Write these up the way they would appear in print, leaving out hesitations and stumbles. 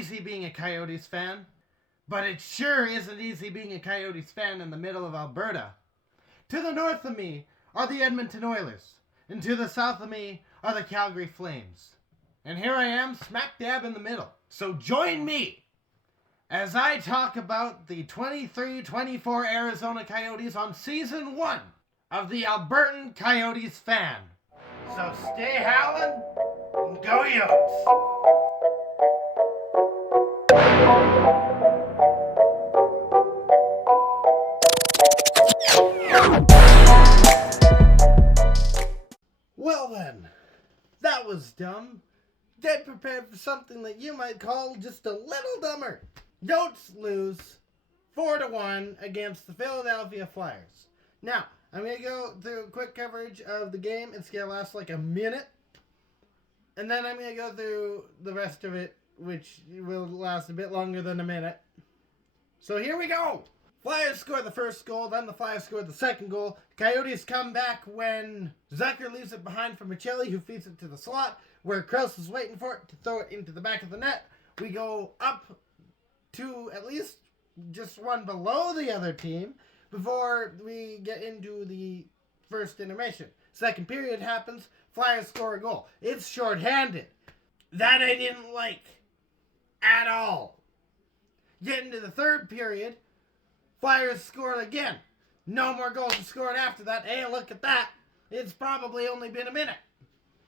easy being a Coyotes fan, but it sure isn't easy being a Coyotes fan in the middle of Alberta. To the north of me are the Edmonton Oilers, and to the south of me are the Calgary Flames. And here I am, smack dab in the middle. So join me as I talk about the 23-24 Arizona Coyotes on Season 1 of the Albertan Coyotes Fan. So stay howling and go Yotes! Well then, that was dumb. Get prepared for something that you might call just a little dumber. Yotes lose 4-1 against the Philadelphia Flyers. Now, I'm going to go through a quick coverage of the game. It's going to last like a minute. And then I'm going to go through the rest of it, which will last a bit longer than a minute. So here we go. Flyers score the first goal, then the Flyers score the second goal. Coyotes come back when Zucker leaves it behind for Michelli, who feeds it to the slot, where Krause is waiting for it to throw it into the back of the net. We go up to at least just one below the other team before we get into the first intermission. Second period happens, Flyers score a goal. It's shorthanded. That I didn't like at all. Get into the third period, Flyers scored again. No more goals scored after that. Hey, look at that. It's probably only been a minute.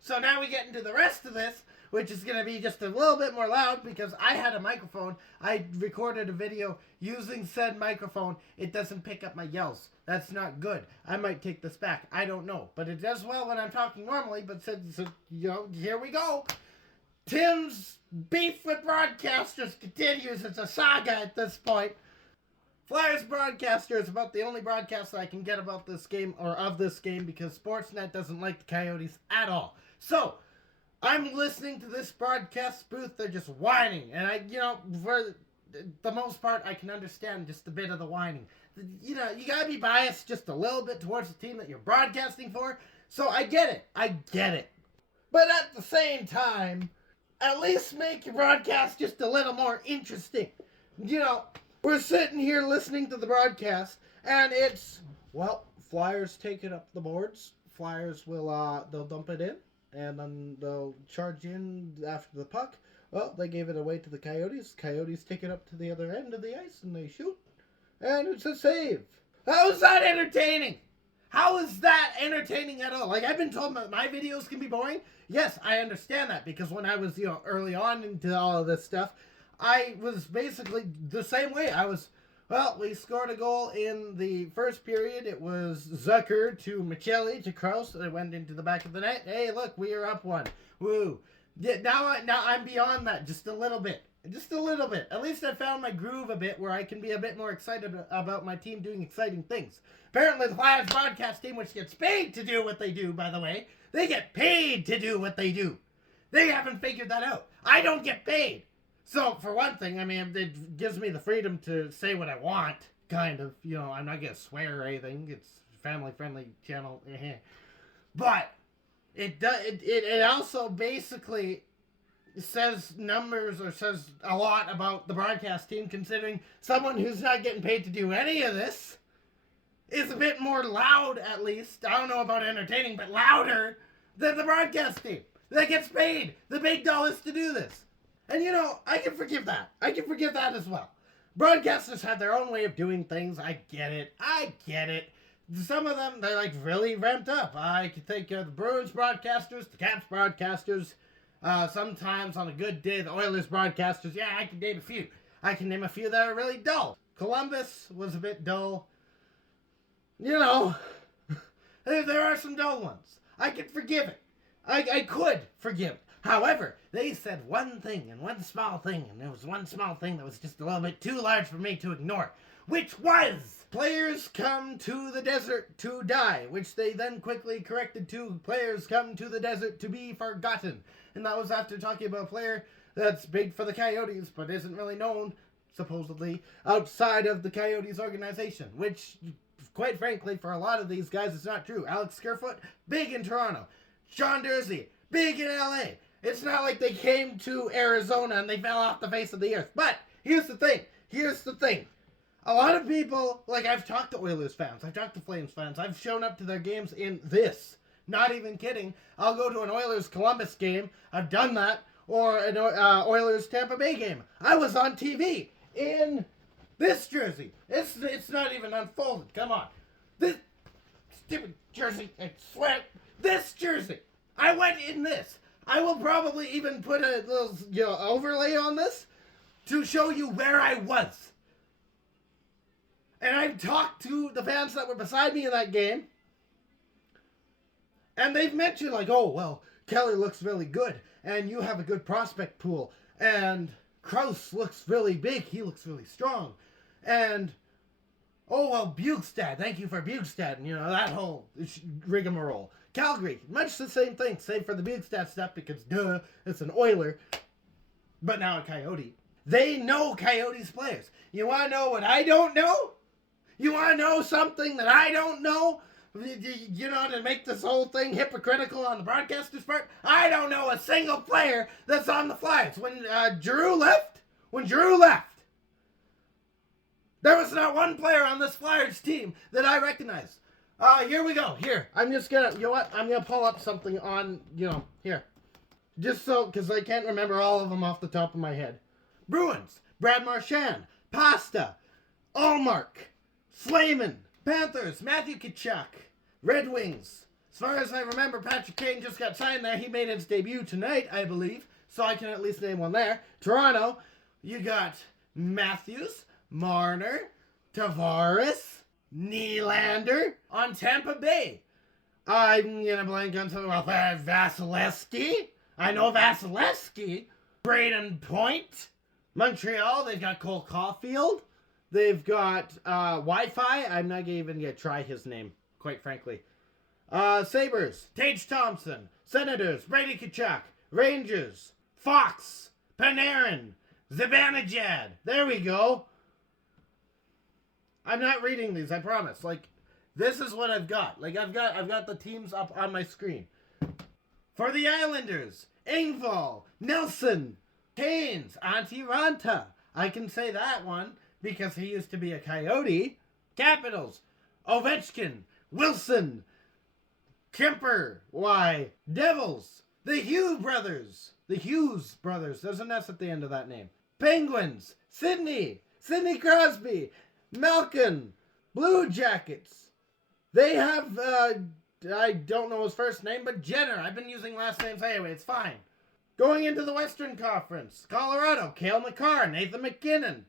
So now we get into the rest of this, which is going to be just a little bit more loud because I had a microphone. I recorded a video using said microphone. It doesn't pick up my yells. That's not good. I might take this back. I don't know. But it does well when I'm talking normally. But since, here we go. Tim's beef with broadcasters continues. It's a saga at this point. Flyers broadcaster is about the only broadcast I can get about this game, or of this game, because Sportsnet doesn't like the Coyotes at all. So, I'm listening to this broadcast booth, they're just whining, and for the most part, I can understand just a bit of the whining. You gotta be biased just a little bit towards the team that you're broadcasting for, so I get it. But at the same time, at least make your broadcast just a little more interesting. We're sitting here listening to the broadcast, and it's, Flyers take it up the boards. Flyers will, they'll dump it in, and then they'll charge in after the puck. Well, they gave it away to the Coyotes. Coyotes take it up to the other end of the ice, and they shoot, and it's a save. How is that entertaining? How is that entertaining at all? Like, I've been told that my videos can be boring. Yes, I understand that, because when I was, early on into all of this stuff, I was basically the same way. We scored a goal in the first period. It was Zucker to Michelli to Krause. It went into the back of the net. Hey, look, we are up one. Woo. Yeah, now I'm beyond that just a little bit. Just a little bit. At least I found my groove a bit where I can be a bit more excited about my team doing exciting things. Apparently the Flyers broadcast team, which gets paid to do what they do, by the way, they get paid to do what they do. They haven't figured that out. I don't get paid. So, for one thing, it gives me the freedom to say what I want, kind of. I'm not going to swear or anything. It's a family-friendly channel. But it also basically says numbers, or says a lot about the broadcast team, considering someone who's not getting paid to do any of this is a bit more loud, at least. I don't know about entertaining, but louder than the broadcast team that gets paid the big dollars to do this. And I can forgive that. I can forgive that as well. Broadcasters have their own way of doing things. I get it. Some of them, they're like really ramped up. I can think of the Bruins broadcasters, the Caps broadcasters. Sometimes on a good day, the Oilers broadcasters. Yeah, I can name a few. I can name a few that are really dull. Columbus was a bit dull. There are some dull ones. I can forgive it. I could forgive it. However, they said one thing and one small thing, and there was one small thing that was just a little bit too large for me to ignore, which was players come to the desert to die, which they then quickly corrected to players come to the desert to be forgotten. And that was after talking about a player that's big for the Coyotes, but isn't really known, supposedly, outside of the Coyotes organization, which, quite frankly, for a lot of these guys, it's not true. Alex Kerfoot, big in Toronto. Sean Durzi, big in LA. It's not like they came to Arizona and they fell off the face of the earth. But here's the thing. A lot of people, like, I've talked to Oilers fans, I've talked to Flames fans, I've shown up to their games in this. Not even kidding. I'll go to an Oilers Columbus game. I've done that. Or an Oilers Tampa Bay game. I was on TV in this jersey. It's not even unfolded. Come on. This stupid jersey. I swear. This jersey. I went in this. I will probably even put a little overlay on this to show you where I was. And I've talked to the fans that were beside me in that game. And they've mentioned, like, oh, well, Keller looks really good. And you have a good prospect pool. And Krause looks really big. He looks really strong. And, oh, well, Bjugstad. Thank you for Bjugstad. And, that whole rigmarole. Calgary, much the same thing, save for the Bjugstad stuff because, duh, it's an Oiler. But now a Coyote. They know Coyotes players. You want to know what I don't know? You want to know something that I don't know? To make this whole thing hypocritical on the broadcaster's part? I don't know a single player that's on the Flyers. When Giroux left, there was not one player on this Flyers team that I recognized. Here we go. Here, I'm just gonna, I'm gonna pull up something on, here. Just so, because I can't remember all of them off the top of my head. Bruins, Brad Marchand, Pasta, Allmark, Swayman, Panthers, Matthew Tkachuk, Red Wings. As far as I remember, Patrick Kane just got signed there. He made his debut tonight, I believe. So I can at least name one there. Toronto, you got Matthews, Marner, Tavares, Nylander. On Tampa Bay, I'm going to blank on something about Vasilevsky. I know Vasilevsky. Braden Point. Montreal, they've got Cole Caulfield. They've got Wi-Fi. I'm not even going to try his name, quite frankly. Sabres, Tage Thompson. Senators, Brady Tkachuk. Rangers, Fox, Panarin, Zibanejad. There we go. I'm not reading these, I promise. Like, this is what I've got. Like, I've got the teams up on my screen. For the Islanders, Engvall, Nelson, Canes, Antti Ranta. I can say that one because he used to be a Coyote. Capitals, Ovechkin, Wilson, Kemper. Why? Devils, the Hughes brothers. There's an S at the end of that name. Penguins, Sidney Crosby, Malkin, Blue Jackets. They have, I don't know his first name, but Jenner. I've been using last names anyway, it's fine. Going into the Western Conference, Colorado, Cale Makar, Nathan McKinnon.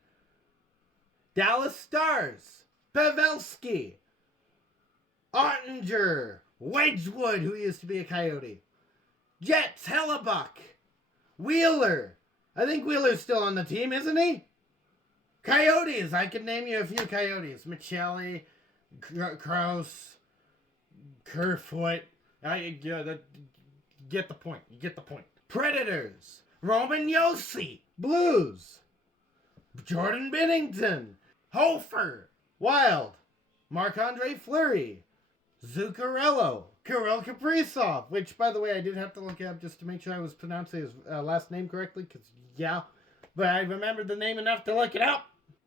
Dallas Stars, Pavelski, Ottinger, Wedgwood, who used to be a Coyote. Jets, Hellebuck, Wheeler. I think Wheeler's still on the team, isn't he? Coyotes, I can name you a few Coyotes. Michelli, Krause, Kerfoot. Get the point. You get the point. Predators, Roman Josi, Blues, Jordan Binnington, Hofer, Wild, Marc-Andre Fleury, Zuccarello, Kirill Kaprizov, which, by the way, I did have to look up just to make sure I was pronouncing his last name correctly, because, but I remembered the name enough to look it up.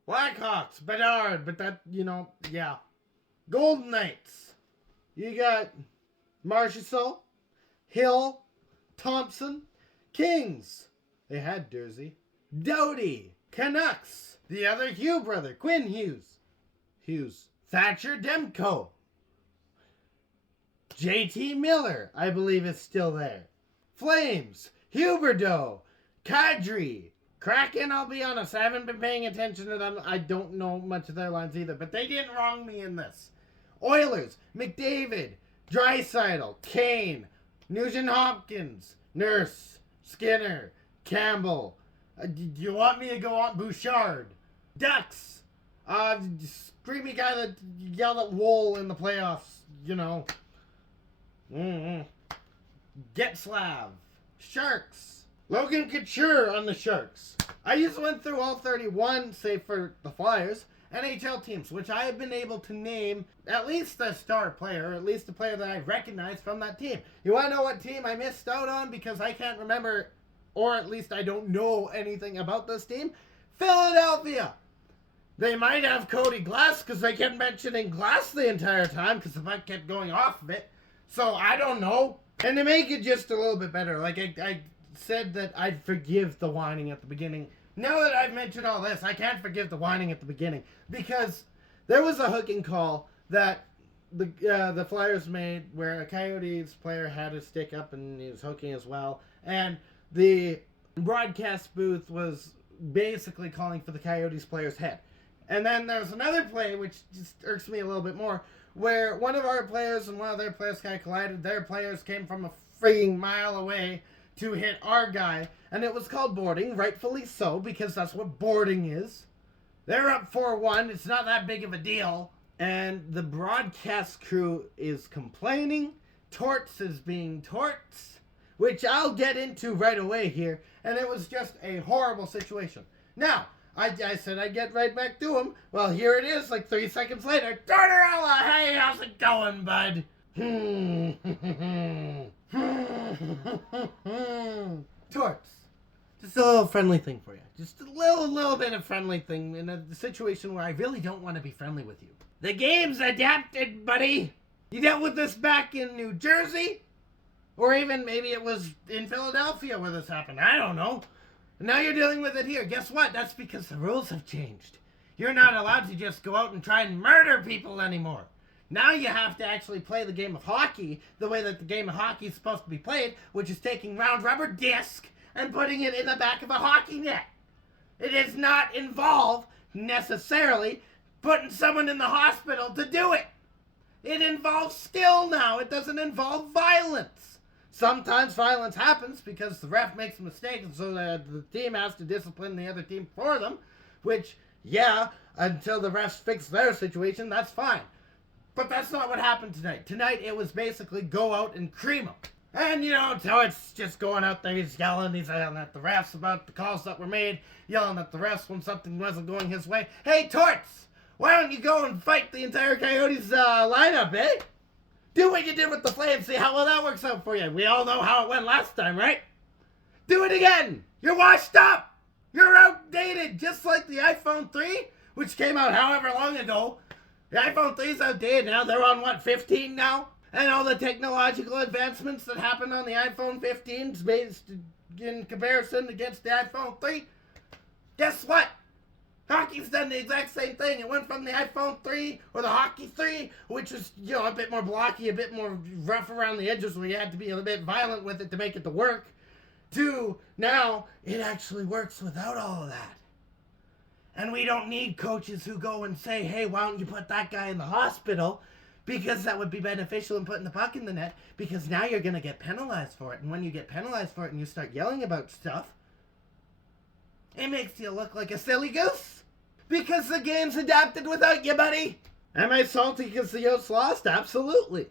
Blackhawks, Bedard, but that, Golden Knights, you got Marchessault, Hill, Thompson, Kings, they had Dursey, Doughty, Canucks, the other Hugh brother, Quinn Hughes, Thatcher Demko, JT Miller, I believe is still there, Flames, Huberdeau, Kadri, Kraken, I'll be honest, I haven't been paying attention to them. I don't know much of their lines either, but they didn't wrong me in this. Oilers, McDavid, Draisaitl, Kane, Nugent-Hopkins, Nurse, Skinner, Campbell. Do you want me to go on? Bouchard. Ducks. Screamy guy that yelled at Wool in the playoffs, Getzlav. Sharks. Logan Couture on the Sharks. I just went through all 31, save for the Flyers, NHL teams, which I have been able to name at least a star player, or at least a player that I recognize from that team. You want to know what team I missed out on because I can't remember, or at least I don't know anything about this team? Philadelphia! They might have Cody Glass because they kept mentioning Glass the entire time because the puck kept going off of it. So I don't know. And to make it just a little bit better, like I said that I'd forgive the whining at the beginning. Now that I've mentioned all this, I can't forgive the whining at the beginning because there was a hooking call that the Flyers made where a Coyotes player had his stick up and he was hooking as well, and the broadcast booth was basically calling for the Coyotes player's head. And then there's another play which just irks me a little bit more, where one of our players and one of their players kind of collided. Their players came from a freaking mile away to hit our guy, and it was called boarding, rightfully so, because that's what boarding is. They're up 4-1, it's not that big of a deal, and the broadcast crew is complaining, Torts is being torts, which I'll get into right away here, and it was just a horrible situation. Now, I said I'd get right back to him. Well, here it is, like 3 seconds later. Tortorella, hey, how's it going, bud? Torts. Just a little friendly thing for you. Just a little bit of friendly thing in a situation where I really don't want to be friendly with you. The game's adapted, buddy. You dealt with this back in New Jersey? Or even maybe it was in Philadelphia where this happened. I don't know. And now you're dealing with it here. Guess what? That's because the rules have changed. You're not allowed to just go out and try and murder people anymore. Now you have to actually play the game of hockey the way that the game of hockey is supposed to be played, which is taking round rubber disc and putting it in the back of a hockey net. It does not involve necessarily putting someone in the hospital to do it. It involves skill now. It doesn't involve violence. Sometimes violence happens because the ref makes a mistake and so the team has to discipline the other team for them, which, yeah, until the refs fix their situation, that's fine. But that's not what happened tonight. Tonight, it was basically go out and cream them. And, you know, Torts just going out there, he's yelling at the refs about the calls that were made, yelling at the refs when something wasn't going his way. Hey, Torts, why don't you go and fight the entire Coyotes lineup, eh? Do what you did with the Flames, see how well that works out for you. We all know how it went last time, right? Do it again. You're washed up. You're outdated, just like the iPhone 3, which came out however long ago. The iPhone 3 is outdated now. They're on, what, 15 now? And all the technological advancements that happened on the iPhone 15 based in comparison against the iPhone 3. Guess what? Hockey's done the exact same thing. It went from the iPhone 3 or the Hockey 3, which was, you know, a bit more blocky, a bit more rough around the edges where you had to be a bit violent with it to make it to work, to now it actually works without all of that. And we don't need coaches who go and say, hey, why don't you put that guy in the hospital? Because that would be beneficial in putting the puck in the net, because now you're going to get penalized for it. And when you get penalized for it and you start yelling about stuff, it makes you look like a silly goose. Because the game's adapted without you, buddy. Am I salty because the Yotes lost? Absolutely.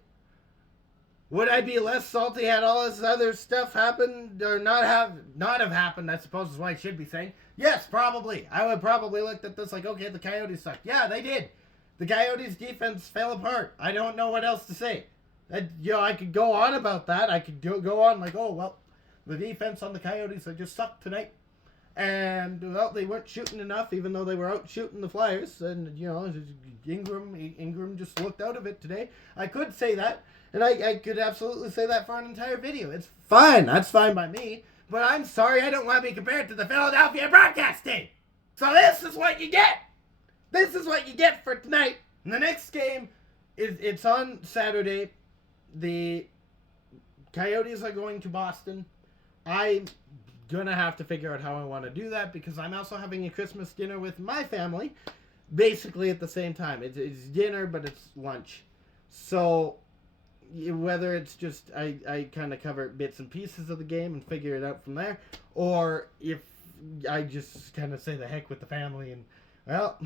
Would I be less salty had all this other stuff happened or not have happened, I suppose is what I should be saying? Yes, probably. I would probably looked at this like, okay, the Coyotes suck. Yeah, they did. The Coyotes' defense fell apart. I don't know what else to say. I could go on about that. I could go on like, oh, well, the defense on the Coyotes, they just sucked tonight. And, well, they weren't shooting enough, even though they were out shooting the Flyers. And, you know, Ingram just looked out of it today. I could say that. And I could absolutely say that for an entire video. It's fine. That's fine by me. But I'm sorry, I don't want to be compared to the Philadelphia broadcast team. So this is what you get. This is what you get for tonight. And the next game, it's on Saturday. The Coyotes are going to Boston. I'm going to have to figure out how I want to do that because I'm also having a Christmas dinner with my family basically at the same time. It's dinner, but it's lunch. So whether it's just I kind of cover bits and pieces of the game and figure it out from there, or if I just kind of say the heck with the family and, well,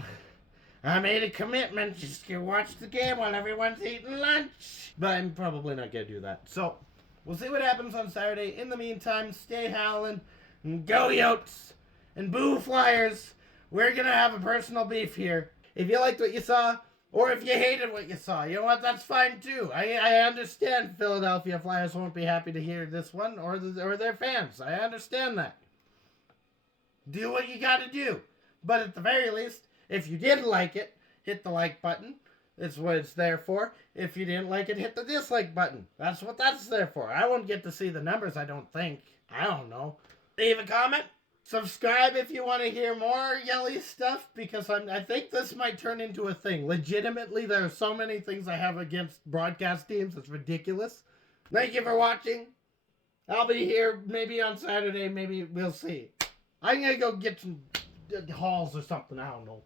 I made a commitment just to watch the game while everyone's eating lunch. But I'm probably not going to do that. So we'll see what happens on Saturday. In the meantime, stay howling and go Yotes and boo Flyers. We're going to have a personal beef here. If you liked what you saw, or if you hated what you saw, you know what? That's fine too. I understand Philadelphia Flyers won't be happy to hear this one, or their fans. I understand that. Do what you gotta do. But at the very least, if you did like it, hit the like button. It's what it's there for. If you didn't like it, hit the dislike button. That's what that's there for. I won't get to see the numbers, I don't think. I don't know. Leave a comment. Subscribe if you want to hear more yelly stuff, because I think this might turn into a thing. Legitimately, there are so many things I have against broadcast teams. It's ridiculous. Thank you for watching. I'll be here maybe on Saturday. Maybe we'll see. I'm going to go get some halls or something. I don't know.